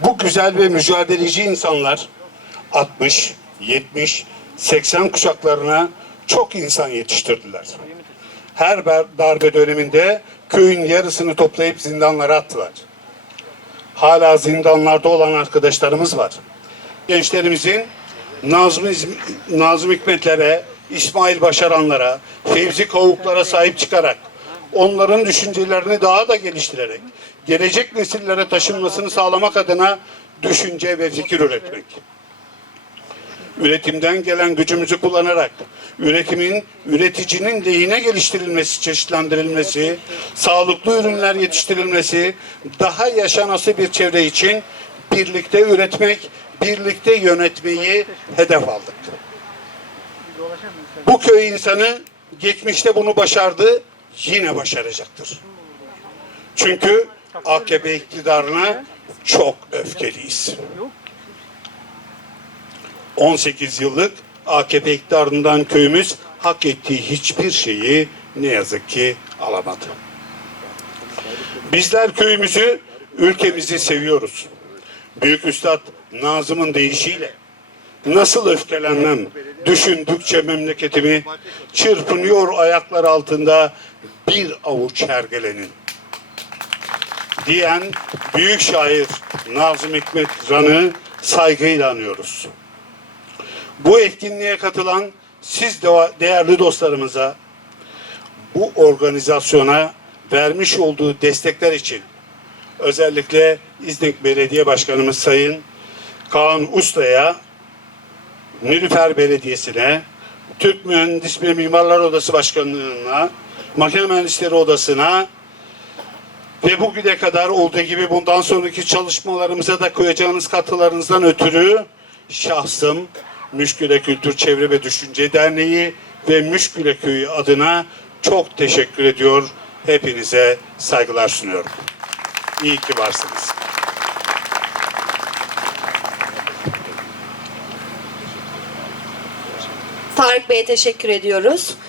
Bu güzel ve mücadeleci insanlar 60, 70, 80 kuşaklarına çok insan yetiştirdiler. Her darbe döneminde köyün yarısını toplayıp zindanlara attılar. Hala zindanlarda olan arkadaşlarımız var. Gençlerimizin Nazım, Nazım Hikmetlere, İsmail Başaranlara, Fevzi Kavuklara sahip çıkarak, onların düşüncelerini daha da geliştirerek, gelecek nesillere taşınmasını sağlamak adına düşünce ve fikir üretmek. Üretimden gelen gücümüzü kullanarak, üretimin, üreticinin lehine geliştirilmesi, çeşitlendirilmesi, sağlıklı ürünler yetiştirilmesi, daha yaşanası bir çevre için birlikte üretmek, birlikte yönetmeyi hedef aldık. Bu köy insanı geçmişte bunu başardı, yine başaracaktır. Çünkü AKP iktidarına çok öfkeliyiz. 18 yıllık AKP iktidarından köyümüz hak ettiği hiçbir şeyi ne yazık ki alamadı. Bizler köyümüzü, ülkemizi seviyoruz. Büyük Üstad Nazım'ın deyişiyle nasıl öfkelenmem, düşündükçe memleketimi çırpınıyor ayaklar altında bir avuç hergelenin diyen büyük şair Nazım Hikmet Ran'ı saygıyla anıyoruz. Bu etkinliğe katılan siz de değerli dostlarımıza bu organizasyona vermiş olduğu destekler için özellikle İznik Belediye Başkanımız Sayın Kaan Usta'ya, Nilüfer Belediyesi'ne, Türk Mühendis ve Mimarlar Odası Başkanlığı'na, Makine Mühendisleri Odası'na ve bugüne kadar olduğu gibi bundan sonraki çalışmalarımıza da koyacağınız katkılarınızdan ötürü şahsım Müşküle Kültür Çevre ve Düşünce Derneği ve Müşküle Köyü adına çok teşekkür ediyor. Hepinize saygılar sunuyorum. İyi ki varsınız. Tarık Bey'e teşekkür ediyoruz.